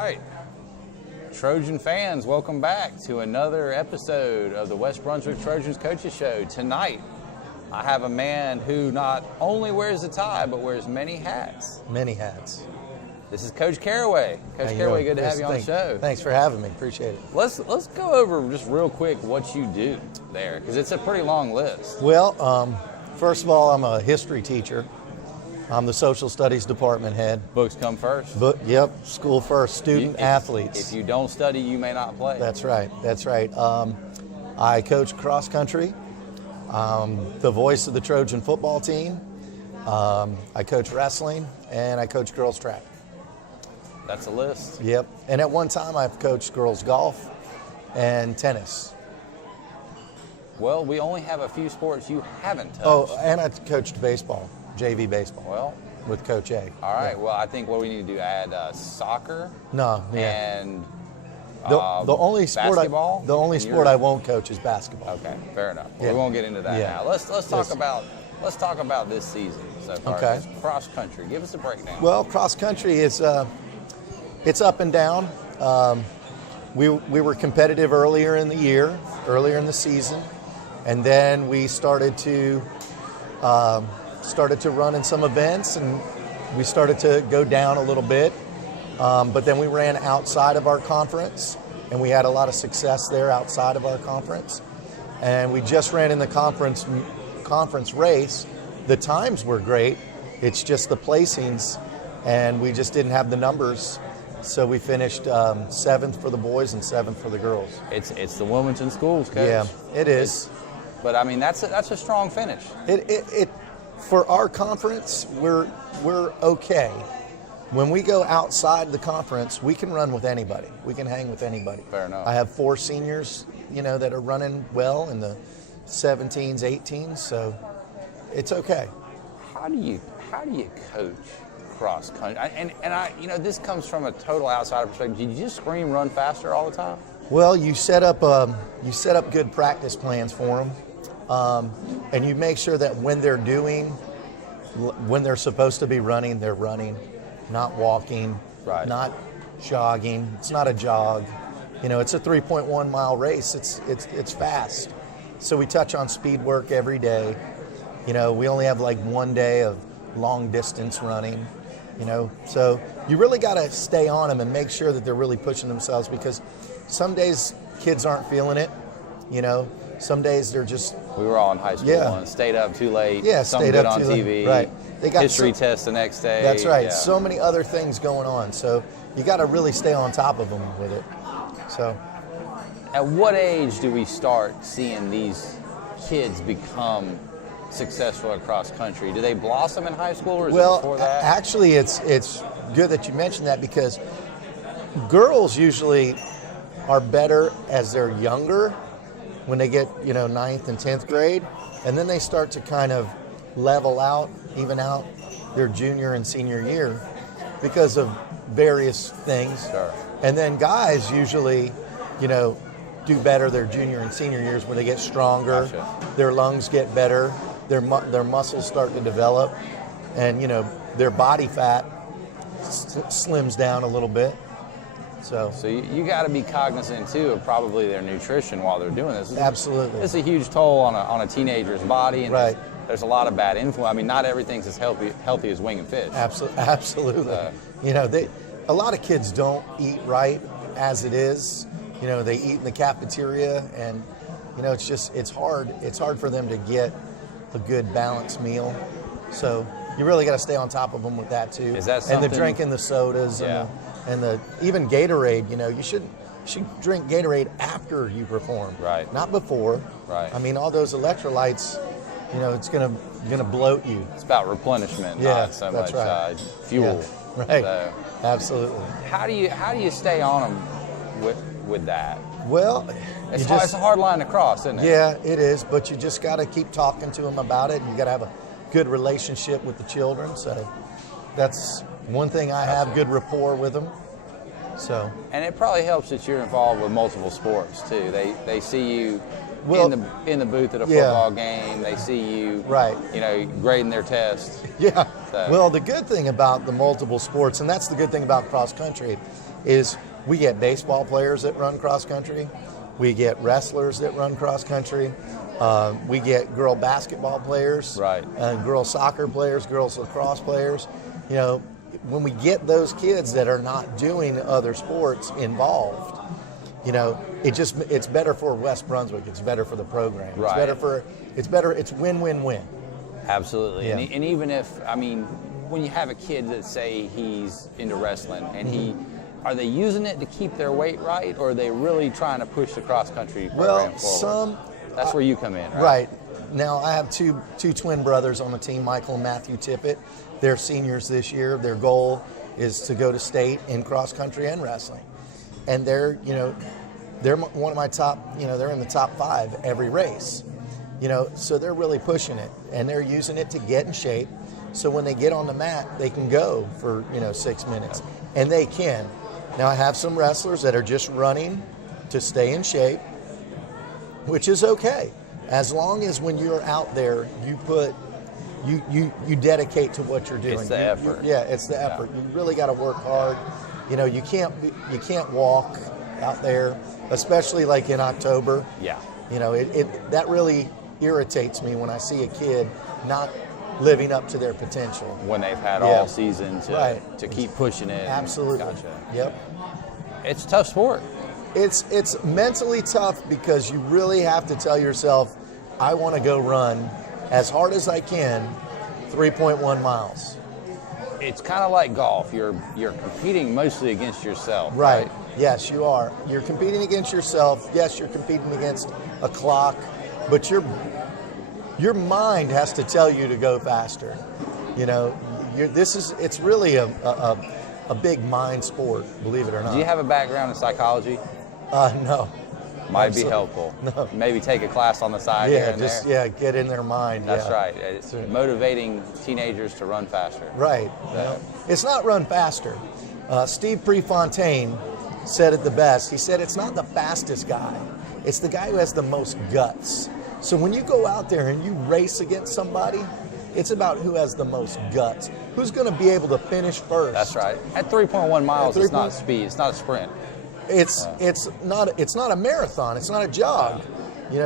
right. Trojan fans, welcome back to another episode of the West Brunswick Trojans Coaches Show. Tonight, I have a man who not only wears a tie, but wears many hats. Many hats. This is Coach Caraway. Coach Caraway, good to have you on the show. Thanks for having me. Appreciate it. Let's go over just real quick what you do there, because it's a pretty long list. Well, first of all, I'm a history teacher. I'm the social studies department head. Books come first. Yep, school first, student athletes. If you don't study, you may not play. That's right, that's right. I coach cross country. The voice of the Trojan football team. I coach wrestling, and I coach girls track. That's a list. Yep, and at one time I've coached girls golf and tennis. Well, we only have a few sports you haven't touched. Oh, and I coached baseball. JV baseball. Well, with Coach A. All right. Yeah. Well, I think what we need to do add soccer. No. Yeah. And the only sport basketball. I won't coach is basketball. Okay, fair enough. Well, Yeah. we won't get into that Yeah. now. Let's talk about this season so far. Okay. It's cross country. Give us a breakdown. Well, cross country is it's up and down. We were competitive earlier in the season, and then we started to run in some events, and we started to go down a little bit. But then we ran outside of our conference, and we had a lot of success there outside of our conference. And we just ran in the conference race. The times were great. It's just the placings, and we just didn't have the numbers. So we finished 7th for the boys and 7th for the girls. It's the Wilmington schools, Coach. Yeah, it is. But I mean, that's a strong finish. It for our conference, we're okay. When we go outside the conference, we can run with anybody. We can hang with anybody. Fair enough. I have 4 seniors, that are running well in the 17s, 18s, so it's okay. How do you coach cross country? And I this comes from a total outsider perspective. Did you just scream run faster all the time? Well, you set up good practice plans for them, and you make sure that when they're supposed to be running, they're running, not walking, right, not jogging. It's not a jog. It's a 3.1 mile race. It's fast. So we touch on speed work every day. We only have like one day of long distance running. So you really got to stay on them and make sure that they're really pushing themselves, because some days kids aren't feeling it. Some days they're just. We were all in high school once. Stayed up too late. Yeah, stayed up on TV. Right. They got history test the next day. That's right. Yeah. So many other things going on. So you got to really stay on top of them with it. So. At what age do we start seeing these kids become successful at cross country? Do they blossom in high school, or is it before that? Actually, it's good that you mentioned that, because girls usually are better as they're younger, when they get 9th and 10th grade, and then they start to kind of level out, even out their junior and senior year because of various things. Sure. And then guys usually, do better their junior and senior years, where they get stronger, Gotcha. Their lungs get better, their muscles start to develop, and their body fat slims down a little bit. So you got to be cognizant too of probably their nutrition while they're doing this. Absolutely. It's a huge toll on a teenager's body, and right. there's a lot of bad influence. I mean, not everything's as healthy as wing and fish. Absolutely. A lot of kids don't eat right as it is. They eat in the cafeteria, and it's hard. It's hard for them to get a good balanced meal. So you really got to stay on top of them with that too. Is that something? And the drinking the sodas, yeah. and the even Gatorade. You should drink Gatorade after you perform, right? Not before. Right. I mean, all those electrolytes, it's gonna bloat you. It's about replenishment, yeah, not so much right. fuel. Yeah, right. So, absolutely. How do you stay on them with that? Well, it's a hard line to cross, isn't it? Yeah, it is, but you just got to keep talking to them about it, and you got to have a good relationship with the children. So that's one thing I have, good rapport with them. So. And it probably helps that you're involved with multiple sports too. They see you Well, in the booth at a yeah. football game. They see you, Right. grading their test. Yeah. So. Well, the good thing about the multiple sports, and that's the good thing about cross country, is we get baseball players that run cross country. We get wrestlers that run cross country. We get girl basketball players, right? Girl soccer players, girls lacrosse players. When we get those kids that are not doing other sports involved, it's better for West Brunswick. It's better for the program. Right. It's win-win-win. Absolutely. Yeah. And even if, when you have a kid that say he's into wrestling and are they using it to keep their weight right, or are they really trying to push the cross-country program forward? That's where you come in, right? Right. Now, I have two twin brothers on the team, Michael and Matthew Tippet. They're seniors this year. Their goal is to go to state in cross-country and wrestling. And they're one of my top, they're in the top 5 every race. So they're really pushing it, and they're using it to get in shape. So when they get on the mat, they can go for, 6 minutes. And they can. Now, I have some wrestlers that are just running to stay in shape, which is okay, as long as when you're out there, you dedicate to what you're doing. It's the effort. It's the effort. You really got to work hard. You can't walk out there, especially like in October. Yeah. That really irritates me when I see a kid not living up to their potential when they've had all season to keep pushing it. Absolutely. Gotcha. Yep. It's a tough sport. It's mentally tough because you really have to tell yourself, I want to go run as hard as I can 3.1 miles. It's kind of like golf. You're competing mostly against yourself. Right. Yes, you are. You're competing against yourself. Yes, you're competing against a clock, but your mind has to tell you to go faster. It's really a big mind sport, believe it or not. Do you have a background in psychology? No. Might be helpful. No. Maybe take a class on the side here and there. Get in their mind. That's right. It's motivating teenagers to run faster. Right. So. It's not run faster. Steve Prefontaine said it the best. He said it's not the fastest guy. It's the guy who has the most guts. So when you go out there and you race against somebody, it's about who has the most guts. Who's going to be able to finish first. That's right. At 3.1 miles, it's not speed. It's not a sprint. It's not a marathon. It's not a jog.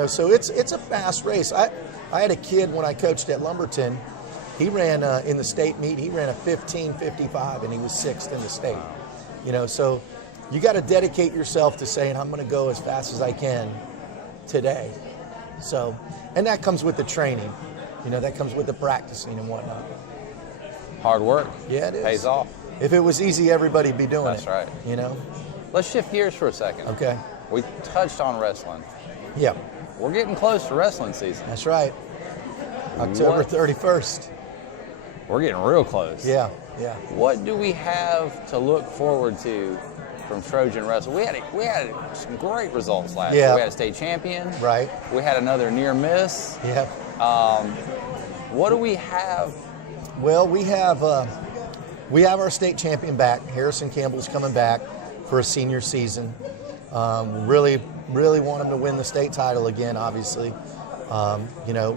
So it's a fast race. I had a kid when I coached at Lumberton. He ran in the state meet. He ran a 15:55, and he was 6th in the state. So you got to dedicate yourself to saying, I'm going to go as fast as I can today. So, and that comes with the training. That comes with the practicing and whatnot. Hard work. Yeah, it is. Pays off. If it was easy, everybody'd be doing That's it. That's right. Let's shift gears for a second. Okay. We touched on wrestling. Yeah. We're getting close to wrestling season. That's right. October 31st. We're getting real close. Yeah. What do we have to look forward to from Trojan Wrestle? We had some great results last year. We had a state champion. Right. We had another near miss. Yeah. What do we have? Well, we have our state champion back. Harrison Campbell's coming back for a senior season. Really want him to win the state title again, obviously.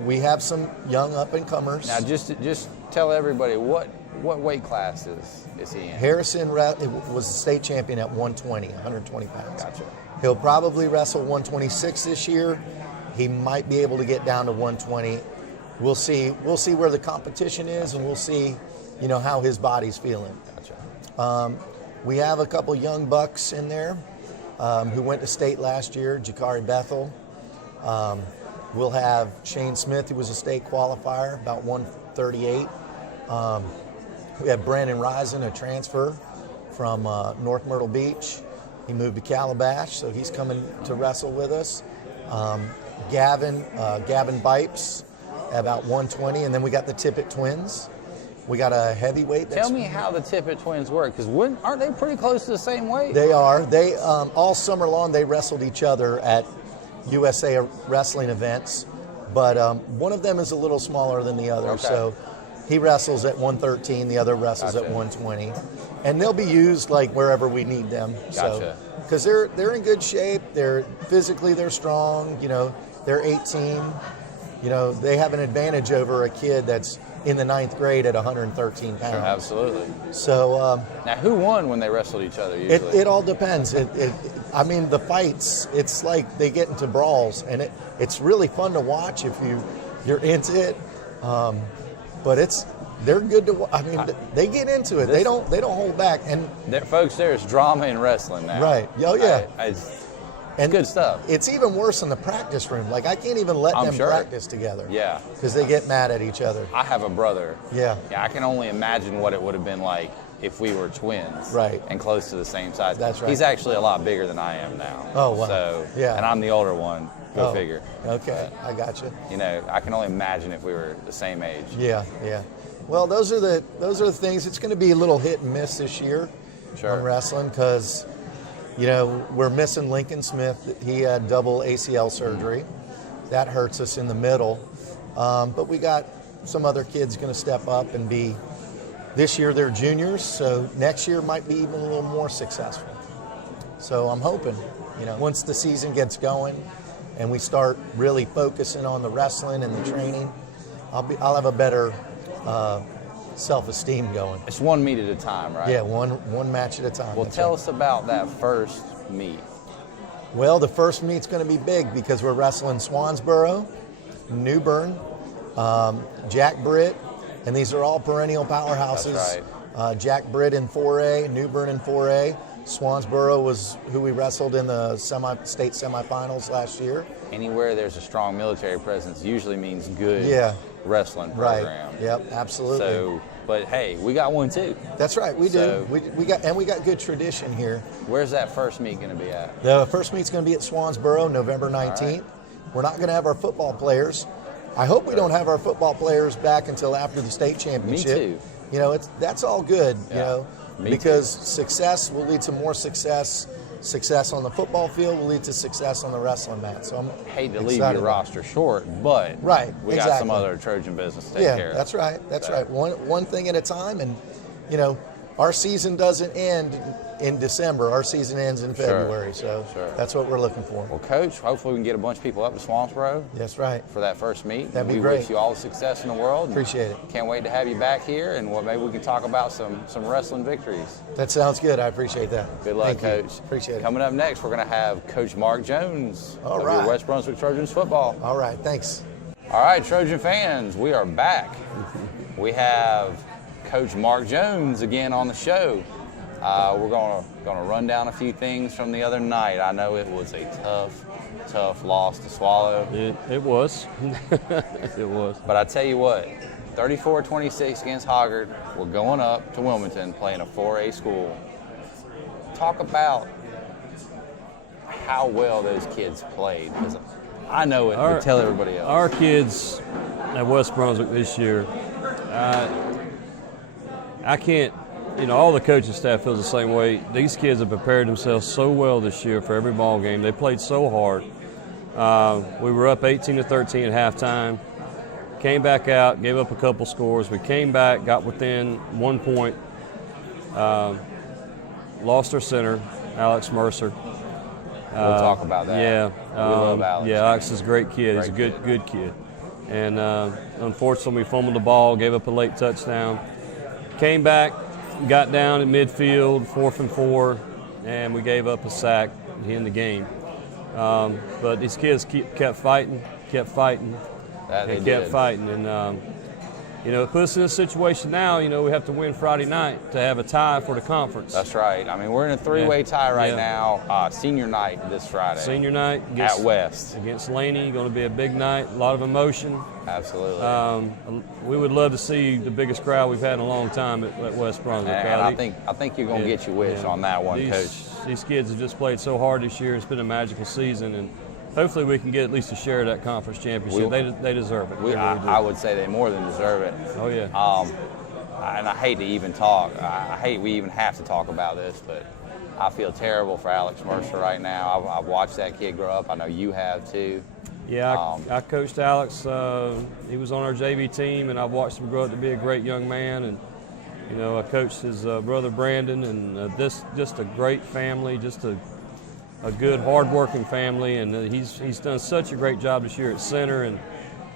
We have some young up-and-comers. Now, just tell everybody, what weight class is he in? Harrison was the state champion at 120 pounds. Gotcha. He'll probably wrestle 126 this year. He might be able to get down to 120. We'll see where the competition is, and we'll see, how his body's feeling. Gotcha. We have a couple young bucks in there who went to state last year, Jakari Bethel. We'll have Shane Smith, who was a state qualifier, about 138. We have Brandon Risen, a transfer from North Myrtle Beach. He moved to Calabash, so he's coming to wrestle with us. Gavin Bipes, about 120. And then we got the Tippet Twins. We got a heavyweight. Tell me how the Tippet Twins work, because aren't they pretty close to the same weight? They are. They all summer long they wrestled each other at USA wrestling events, but one of them is a little smaller than the other. Okay. So he wrestles at 113, the other wrestles at 120, and they'll be used like wherever we need them. Gotcha. Because they're in good shape. They're physically strong. they're 18. You know, they have an advantage over a kid that's in the 9th grade at 113 pounds. Sure, absolutely. So now, who won when they wrestled each other usually? it all depends. I mean, the fights, it's like they get into brawls, and it's really fun to watch if you're into it. But they're good to. I mean, they get into it. They don't hold back. And folks, there's drama in wrestling now. Right. Oh yeah. And good stuff. It's even worse in the practice room. Like, I can't even let them practice together. Yeah. Because they get mad at each other. I have a brother. Yeah. I can only imagine what it would have been like if we were twins. Right. And close to the same size. That's right. He's actually a lot bigger than I am now. Oh, wow. So, yeah. And I'm the older one. Go figure. Okay. I got you. You know, I can only imagine if we were the same age. Yeah. Yeah. Well, those are the things. It's going to be a little hit and miss this year on wrestling because, you know, we're missing Lincoln Smith. He had double ACL surgery. That hurts us in the middle. But we got some other kids going to step up and be, this year they're juniors, so next year might be even a little more successful. So I'm hoping, you know, once the season gets going and we start really focusing on the wrestling and the training, I'll have a better self-esteem going. It's one meet at a time, right? Yeah, one match at a time. Well, tell us about that first meet. Well, the first meet's going to be big because we're wrestling Swansboro, New Bern, Jack Britt, and these are all perennial powerhouses. That's right. Jack Britt in 4A, New Bern in 4A. Swansboro was who we wrestled in the state semifinals last year. Anywhere there's a strong military presence usually means good wrestling program. Right. Yep, absolutely. So, but hey, we got one too. That's right, we do. We got good tradition here. Where's that first meet going to be at? The first meet's going to be at Swansboro, November 19th. Right. We're not going to have our football players. I hope we don't have our football players back until after the state championship. Me too. You know, that's all good. Yeah. You know, because success will lead to more success. Success on the football field will lead to success on the wrestling mat. So I'm hate to leave your roster short, but we got some other Trojan business to take care of. That's right. That's right. One thing at a time, and you know, our season doesn't end in December. Our season ends in February. So that's what we're looking for. Well, Coach, hopefully we can get a bunch of people up to Swansboro. That's right. For that first meet. That'd be great. We wish you all the success in the world. Appreciate it. Can't wait to have you back here, and maybe we can talk about some wrestling victories. That sounds good. I appreciate that. Good luck, Coach. Appreciate it. Coming up next, we're going to have Coach Mark Jones of your West Brunswick Trojans football. All right. Thanks. All right, Trojan fans, we are back. We have Coach Mark Jones again on the show. We're going to run down a few things from the other night. I know it was a tough loss to swallow. It was. It was. But I tell you what, 34-26 against Hoggard. We're going up to Wilmington playing a 4A school. Talk about how well those kids played, because I know it would tell everybody else. Our kids at West Brunswick this year, I can't, you know, all the coaching staff feels the same way. These kids have prepared themselves so well this year for every ball game. They played so hard. We were up 18-13 at halftime. Came back out, gave up a couple scores. We came back, got within 1 point. Lost our center, Alex Mercer. We'll talk about that. Yeah, we love Alex. Yeah, Alex is a great kid. He's a good kid. And unfortunately, we fumbled the ball, gave up a late touchdown. Came back, got down at midfield, 4th and 4, and we gave up a sack in the game. But these kids kept fighting. And you know, it puts us in a situation now, you know, we have to win Friday night to have a tie for the conference. That's right. I mean, we're in a three-way tie right now. Senior night this Friday. Senior night at West. Against Laney, going to be a big night, a lot of emotion. Absolutely. We would love to see the biggest crowd we've had in a long time at West Brunswick. And I think you're going to get your wish on that one, Coach. These kids have just played so hard this year. It's been a magical season, and hopefully we can get at least a share of that conference championship. They deserve it. I would say they more than deserve it. Oh, yeah. And I hate to even talk. I hate we even have to talk about this, but I feel terrible for Alex Mercer right now. I've watched that kid grow up. I know you have too. Yeah, I coached Alex. He was on our JV team, and I've watched him grow up to be a great young man. And you know, I coached his brother Brandon, and just a great family, just a a good, hard-working family, and he's done such a great job this year at center. And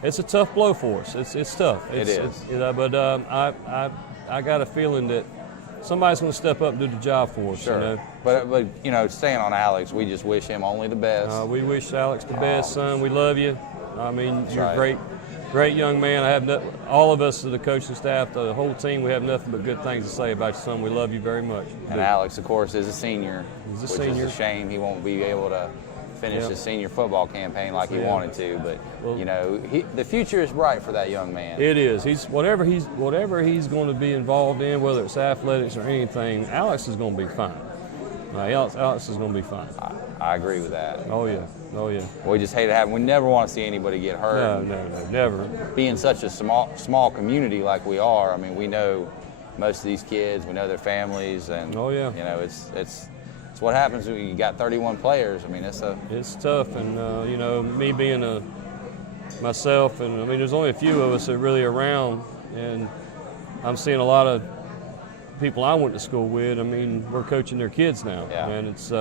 it's a tough blow for us. It's tough. It is. But I got a feeling that somebody's going to step up and do the job for us. Sure. You know? But staying on Alex, we just wish him only the best. We wish Alex the best, son. We love you. I mean, you're right. Great young man. I have all of us, the coaching staff, the whole team, we have nothing but good things to say about you, son. We love you very much. And Alex, of course, is a senior, He's a which senior. is a shame he won't be able to finish his senior football campaign like he wanted to. But the future is bright for that young man. It is. Whatever he's going to be involved in, whether it's athletics or anything, Alex is going to be fine. Alex is going to be fine. I agree with that. Oh yeah. We just hate to have. We never want to see anybody get hurt. No, never. Being such a small community like we are, I mean, we know most of these kids. We know their families, and it's what happens when you got 31 players. I mean, it's tough, and me being myself, and I mean, there's only a few of us that are really around, and I'm seeing a lot of people I went to school with. I mean, we're coaching their kids now, and it's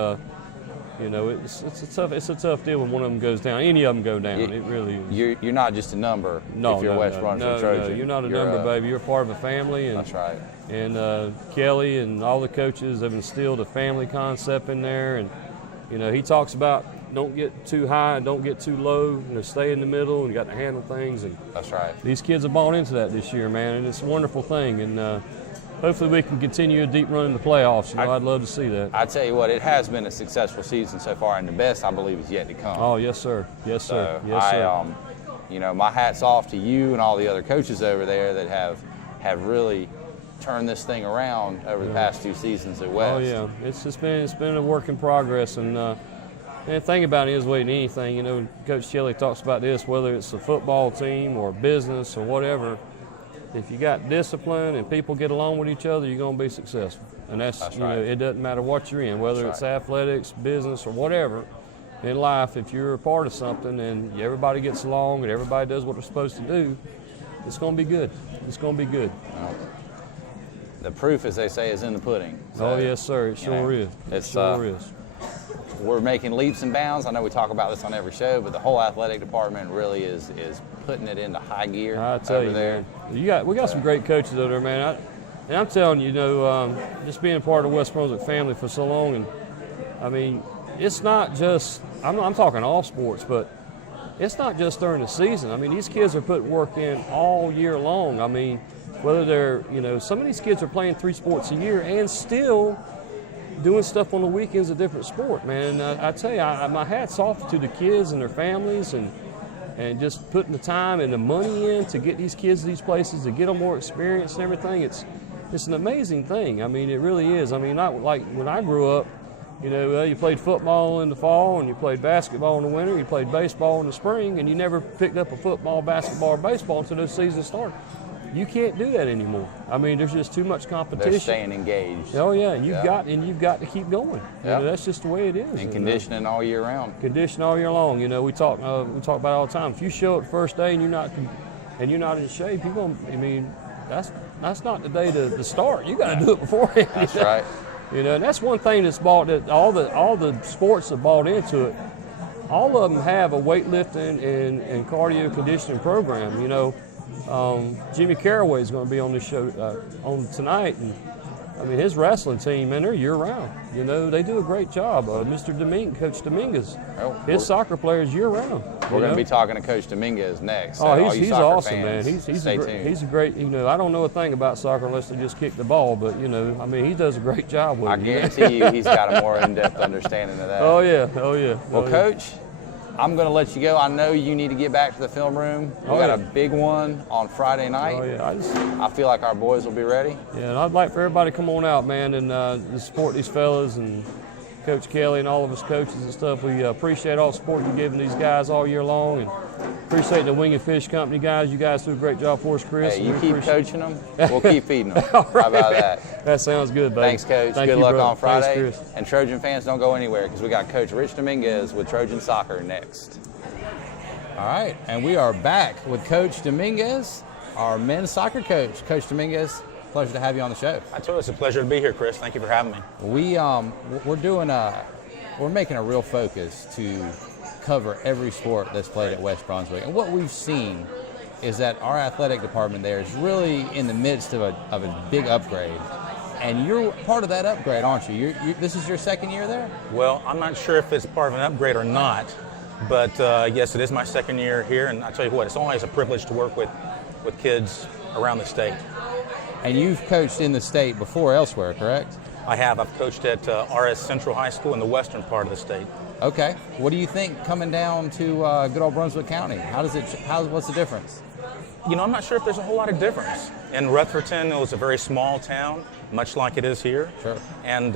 it's a tough deal when one of them goes down. Any of them go down. It really is. You're not just a number. If you're West Brunswick Trojan. No, you're not a number, baby. You're part of a family. And, that's right. And Kelly and all the coaches have instilled a family concept in there. And he talks about don't get too high, don't get too low. Stay in the middle, and you got to handle things. And that's right. These kids have bought into that this year, man, and it's a wonderful thing. And hopefully we can continue a deep run in the playoffs. I'd love to see that. I tell you what, it has been a successful season so far, and the best, I believe, is yet to come. Oh, yes, sir. Yes, sir. So yes, sir. My hat's off to you and all the other coaches over there that have really turned this thing around over the past 2 seasons at West. Oh, yeah. It's been a work in progress, and the thing about it is, with anything, Coach Kelly talks about this, whether it's a football team or business or whatever. If you got discipline and people get along with each other, you're going to be successful. And that's right. It doesn't matter what you're in, whether it's athletics, business, or whatever in life. If you're a part of something and everybody gets along and everybody does what they're supposed to do, it's going to be good. It's going to be good. The proof, as they say, is in the pudding. So, oh, yes, sir. It sure is. It sure is. We're making leaps and bounds. I know we talk about this on every show, but the whole athletic department really is putting it into high gear over there. Man. We got some great coaches over there, man. And I'm telling you, just being part of the West Brunswick family for so long, and I mean, it's not just, I'm talking all sports, but it's not just during the season. I mean, these kids are putting work in all year long. I mean, whether they're, some of these kids are playing 3 sports a year and still doing stuff on the weekends, a different sport, man. I tell you, my hat's off to the kids and their families, and just putting the time and the money in to get these kids to these places, to get them more experience and everything. It's an amazing thing. I mean, it really is. I mean, not like when I grew up, you played football in the fall and you played basketball in the winter, you played baseball in the spring, and you never picked up a football, basketball, or baseball until those seasons started. You can't do that anymore. I mean, there's just too much competition. They're staying engaged. Oh yeah, and you've got to keep going. That's just the way it is. And conditioning all year round. Conditioning all year long. We talk about it all the time. If you show up the first day and you're not in shape, that's not the day to start. You got to do it beforehand. That's right. And that's one thing that's that all the sports that bought into it. All of them have a weightlifting and cardio conditioning program. Jimmy Caraway is going to be on this show on tonight, and I mean his wrestling team, man, they're year-round. They do a great job. Mr. Coach Dominguez, his soccer players year-round. We're going to be talking to Coach Dominguez next. So he's awesome, man. He's a great. I don't know a thing about soccer unless they just kick the ball, but I mean he does a great job with it. I guarantee you, he's got a more in-depth understanding of that. Oh yeah. Well, Coach, I'm going to let you go. I know you need to get back to the film room. We got a big one on Friday night. Oh, yeah. I feel like our boys will be ready. Yeah, and I'd like for everybody to come on out, man, and support these fellas and Coach Kelly and all of us coaches and stuff. We appreciate all the support you're giving these guys all year long, and appreciate the Wing and Fish Company guys. You guys do a great job for us, Chris. Hey, you keep coaching them, we'll keep feeding them. How about that? That sounds good, baby. Thanks, Coach. Good luck brother. on Friday. Thanks, and Trojan fans, don't go anywhere because we got Coach Rich Dominguez with Trojan Soccer next. All right, and we are back with Coach Dominguez, our men's soccer coach. Coach Dominguez, pleasure to have you on the show. I told you it's a pleasure to be here, Chris. Thank you for having me. We're doing a we're making a real focus to cover every sport that's played at West Brunswick. And what we've seen is that our athletic department there is really in the midst of a big upgrade. And you're part of that upgrade, aren't you? This is your second year there? Well, I'm not sure if it's part of an upgrade or not, but yes, it is my second year here, and I tell you what, it's always a privilege to work with kids around the state. And you've coached in the state before elsewhere, correct? I have. I've coached at RS Central High School in the western part of the state. Okay. What do you think coming down to good old Brunswick County? What's the difference? You know, I'm not sure if there's a whole lot of difference. In Rutherfordton, it was a very small town, much like it is here. Sure. And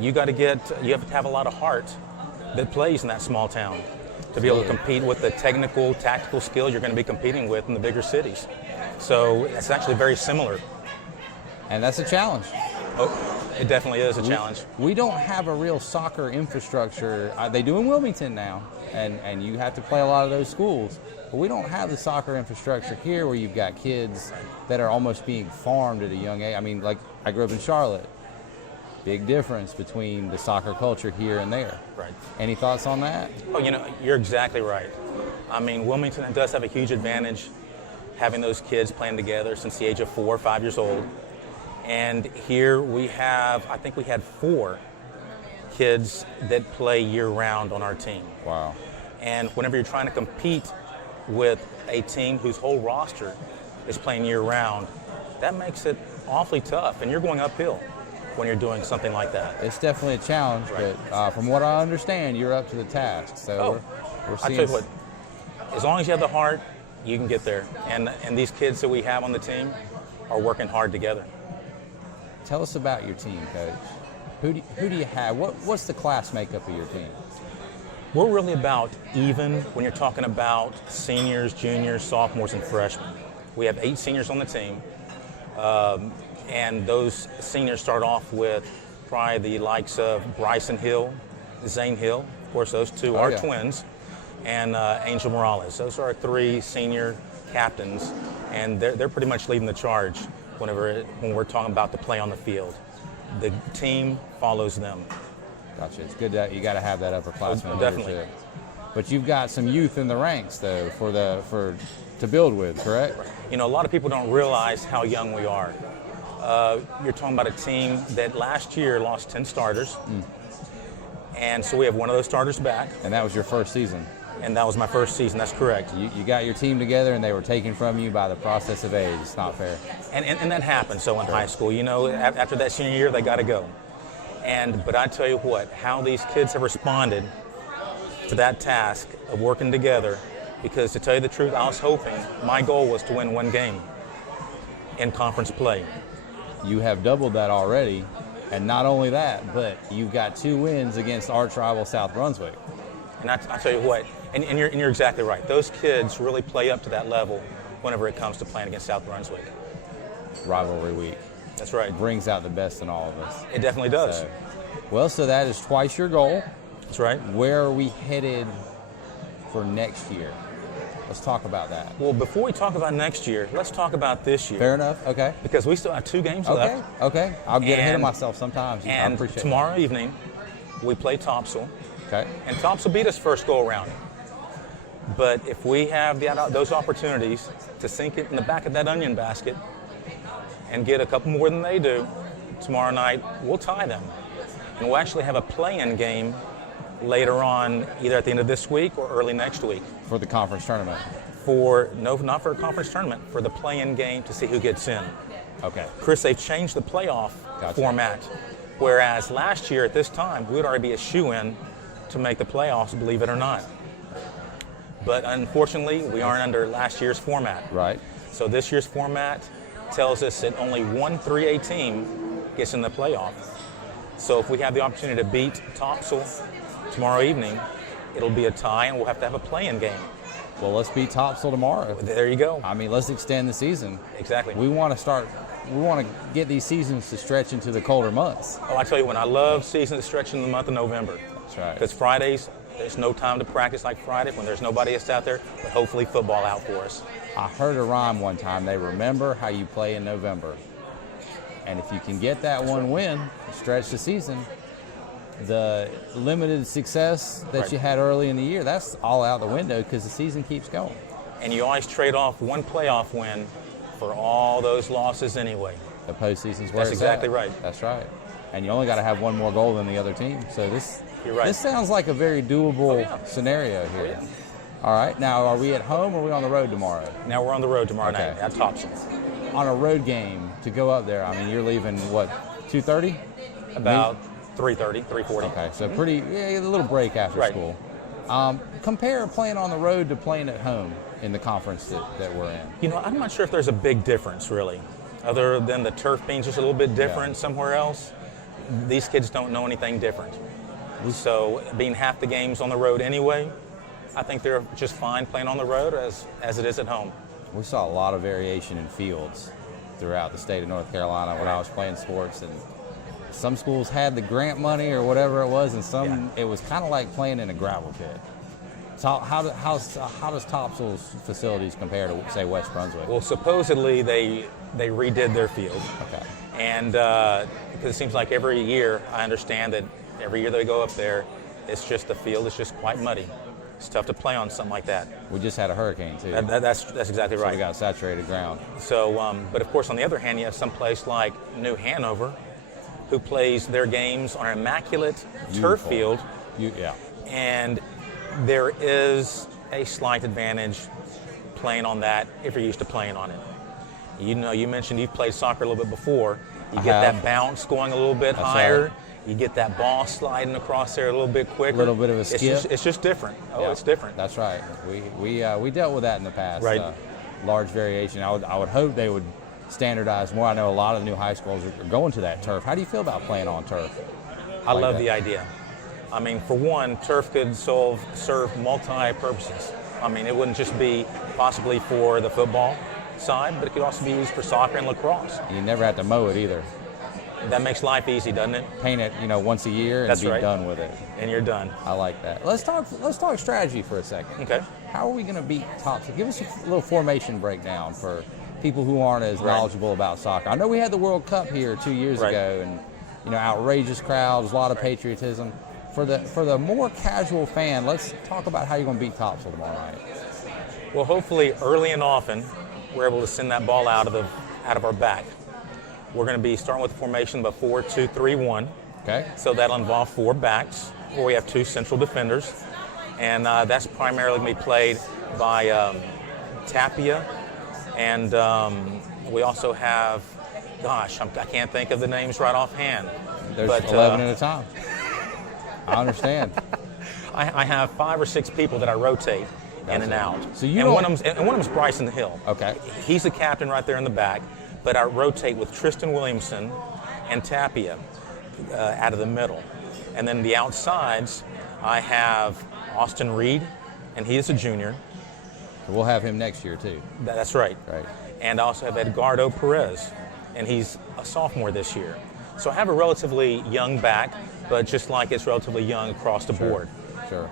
you have to have a lot of heart that plays in that small town to be able to compete with the technical, tactical skills you're going to be competing with in the bigger cities. So it's actually very similar. And that's a challenge. Oh, it definitely is a challenge. We don't have a real soccer infrastructure. They do in Wilmington now, and you have to play a lot of those schools. But we don't have the soccer infrastructure here where you've got kids that are almost being farmed at a young age. I mean, like, I grew up in Charlotte. Big difference between the soccer culture here and there. Right. Any thoughts on that? Oh, you know, you're exactly right. I mean, Wilmington does have a huge advantage having those kids playing together since the age of 4 or 5 years old. And here I think we had 4 kids that play year-round on our team. Wow. And whenever you're trying to compete with a team whose whole roster is playing year-round, that makes it awfully tough, and you're going uphill when you're doing something like that. It's definitely a challenge, Right. but from what I understand, you're up to the task. So we're I seeing. tell you what, as long as you have the heart, you can get there. And these kids that we have on the team are working hard together. Tell us about your team, Coach. Who do you have? What's the class makeup of your team? We're really about even when you're talking about seniors, juniors, sophomores, and freshmen. We have 8 seniors on the team, and those seniors start off with probably the likes of Bryson Hill, Zane Hill. Of course, those two are twins, and Angel Morales. Those are our 3 senior captains, and they're pretty much leading the charge when we're talking about the play on the field. The team follows them. Gotcha. It's good that you got to have that upperclassman Definitely. leadership. But you've got some youth in the ranks, though, to build with, correct? You know, a lot of people don't realize how young we are. You're talking about a team that last year lost 10 starters, and so we have one of those starters back. And that was your first season. And that was my first season. That's correct. You got your team together, and they were taken from you by the process of age. It's not fair. And that happens. So in high school, you know, after that senior year, they got to go. But I tell you what, how these kids have responded to that task of working together, because to tell you the truth, I was hoping, my goal was to win 1 game in conference play. You have doubled that already, and not only that, but you've got 2 wins against arch rival South Brunswick. And I tell you what, and you're exactly right, those kids really play up to that level whenever it comes to playing against South Brunswick. Rivalry week. That's right. It brings out the best in all of us. It definitely does. So that is twice your goal. That's right. Where are we headed for next year? Let's talk about that. Well, before we talk about next year, let's talk about this year. Fair enough. Okay. Because we still have 2 games left. Okay. I'll get ahead of myself sometimes. I And appreciate tomorrow evening, we play Topsail. Okay. And Topsail beat us first go around. But if we have those opportunities to sink it in the back of that onion basket and get a couple more than they do, tomorrow night we'll tie them. And we'll actually have a play-in game later on, either at the end of this week or early next week. For the conference tournament. Not for a conference tournament, for the play-in game to see who gets in. Okay. Chris, they've changed the playoff format. Whereas last year at this time, we would already be a shoo-in to make the playoffs, believe it or not. But unfortunately, we aren't under last year's format. Right. So this year's format tells us that only one 3A team gets in the playoff. So if we have the opportunity to beat Topsail tomorrow evening, it'll be a tie, and we'll have to have a play-in game. Well, let's beat Topsail tomorrow. There you go. I mean, let's extend the season. Exactly. We want to get these seasons to stretch into the colder months. Oh, I tell you what, I love seasons that stretch in the month of November. That's right. Because Fridays, there's no time to practice like Friday when there's nobody else out there, but hopefully football out for us. I heard a rhyme one time. They remember how you play in November. And if you can get that one win, stretch the season, the limited success that Right. you had early in the year, that's all out the window because the season keeps going. And you always trade off one playoff win for all those losses anyway. The postseason's where That's it's exactly at. right. That's right. And you only got to have one more goal than the other team. So this You're right. this sounds like a very doable yeah. scenario here. yeah. All right. Now, are we at home or are we on the road tomorrow? Now we're on the road tomorrow Okay. night at Thompson. On a road game to go up there, I mean, you're leaving, what, 2:30? About 3:30, 3:40. Okay, so pretty, a little break after Right. school. Compare playing on the road to playing at home in the conference that we're in. You know, I'm not sure if there's a big difference really, other than the turf being just a little bit different Yeah. somewhere else. These kids don't know anything different. So being half the games on the road anyway, I think they're just fine playing on the road as it is at home. We saw a lot of variation in fields throughout the state of North Carolina when I was playing sports, and some schools had the grant money or whatever it was, and some it was kind of like playing in a gravel pit. So how does Topsail's facilities compare to, say, West Brunswick? Well, supposedly they redid their field, Okay. and because it seems like every year, I understand that every year they go up there, it's just the field is just quite muddy. It's tough to play on something like that. We just had a hurricane too. That's exactly So right. we got saturated ground. So, but of course, on the other hand, you have some place like New Hanover, who plays their games on an immaculate turf Beautiful. field, Yeah. and there is a slight advantage playing on that if you're used to playing on it. You know, you mentioned you've played soccer a little bit before. You I get have. that bounce going a little bit That's higher. right. You get that ball sliding across there a little bit quicker. Little bit of a It's skip. It's just different. Oh, Yeah, it's different. That's right. We dealt with that in the past. Right. Large variation. I would hope they would standardize more. I know a lot of the new high schools are going to that turf. How do you feel about playing on turf? I like love that? the idea. I mean, for one, turf could serve multi-purposes. I mean, it wouldn't just be possibly for the football side, but it could also be used for soccer and lacrosse. You never have to mow it either. That makes life easy, doesn't it? Paint it, once a year and That's be right. done with it. And you're done. I like that. Let's talk strategy for a second. Okay. How are we going to beat Topsail? Give us a little formation breakdown for people who aren't as Right. knowledgeable about soccer. I know we had the World Cup here 2 years Right. ago, and outrageous crowds, a lot of patriotism. For the more casual fan, let's talk about how you're going to beat Topsail tomorrow night. Well, hopefully, early and often, we're able to send that ball out of our back. We're going to be starting with the formation of a 4-2-3-1. Okay. So that'll involve 4 backs, where we have 2 central defenders, and that's primarily going to be played by Tapia, and we also have, I can't think of the names right offhand. There's but, 11 at a time. I understand. I have 5 or 6 people that I rotate in and it. out. So you and don't- one of them's Bryson Hill. Okay. He's the captain right there in the back, but I rotate with Tristan Williamson and Tapia out of the middle. And then the outsides, I have Austin Reed, and he is a junior. We'll have him next year too. That's right. Right. And I also have Edgardo Perez, and he's a sophomore this year. So I have a relatively young back, but just like it's relatively young across the board. Sure.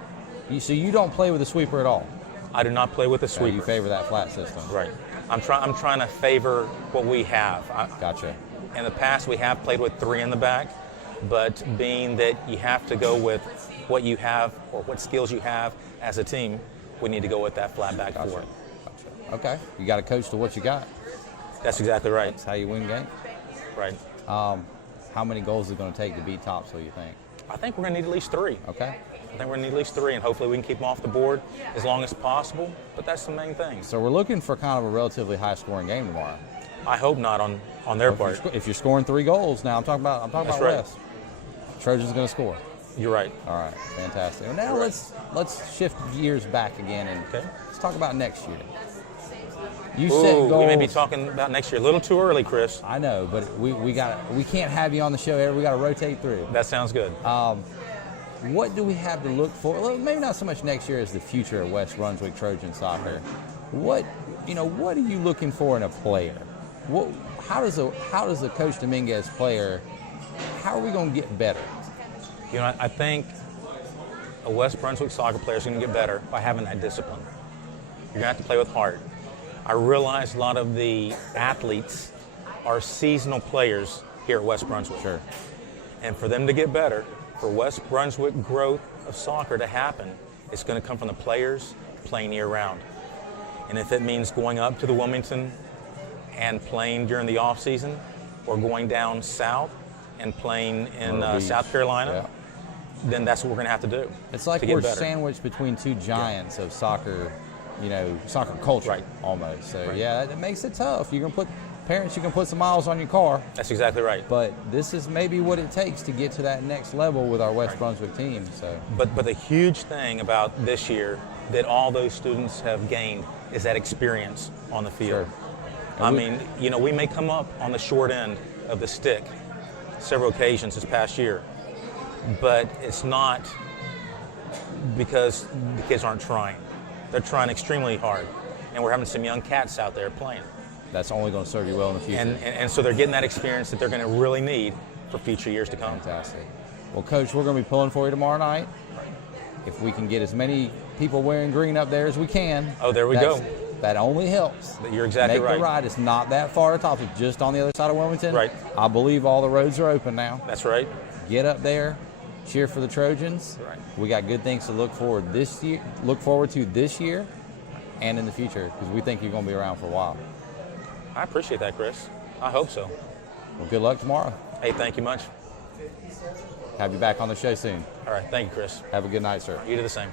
So you don't play with a sweeper at all? I do not play with a So sweeper. you favor that flat system? Right. I'm trying to favor what we have. Gotcha. In the past, we have played with 3 in the back, but being that you have to go with what you have or what skills you have as a team, we need to go with that flat back 4. Gotcha. Okay. You got to coach to what you got. That's exactly right. That's how you win games. Right. How many goals is it going to take to beat Topsail, you think? I think we're going to need at least 3. Okay. I think we're going to need at least 3, and hopefully we can keep them off the board as long as possible. But that's the main thing. So we're looking for kind of a relatively high-scoring game tomorrow. I hope not on their part. If you're scoring 3 goals, now I'm talking about That's right. West. Trojan's going to score. You're right. All right, fantastic. Well, now let's shift gears back again and Okay. let's talk about next year. You set Ooh, goals. we may be talking about next year. A little too early, Chris. I know, but we can't have you on the show. We got to rotate through. That sounds good. What do we have to look for? Well, maybe not so much next year as the future of West Brunswick Trojan soccer. What are you looking for in a player? How does a Coach Dominguez player? How are we going to get better? You know, I think a West Brunswick soccer player is going to get better by having that discipline. You're going to have to play with heart. I realize a lot of the athletes are seasonal players here at West Brunswick. Sure. And for them to get better, For West Brunswick growth of soccer to happen, it's going to come from the players playing year-round. And if it means going up to the Wilmington and playing during the off-season, or going down south and playing in South Carolina, then that's what we're going to have to do. It's like we're sandwiched between two giants of soccer, soccer culture almost. So it makes it tough. You can put some miles on your car. That's exactly right. But this is maybe what it takes to get to that next level with our West Brunswick team. So, but the huge thing about this year that all those students have gained is that experience on the field. Sure. I mean, we may come up on the short end of the stick several occasions this past year, but it's not because the kids aren't trying. They're trying extremely hard, and we're having some young cats out there playing. That's only going to serve you well in the future. And so they're getting that experience that they're going to really need for future years to come. Fantastic. Well, Coach, we're going to be pulling for you tomorrow night. If we can get as many people wearing green up there as we can. Oh, there we go. That only helps. You're exactly right. Make the ride. It's not that far to top. It's just on the other side of Wilmington. Right. I believe all the roads are open now. That's right. Get up there, cheer for the Trojans. Right. We got good things to look forward to this year and in the future, because we think you're going to be around for a while. I appreciate that, Chris. I hope so. Well, good luck tomorrow. Hey, thank you much. Have you back on the show soon. All right. Thank you, Chris. Have a good night, sir. You do the same.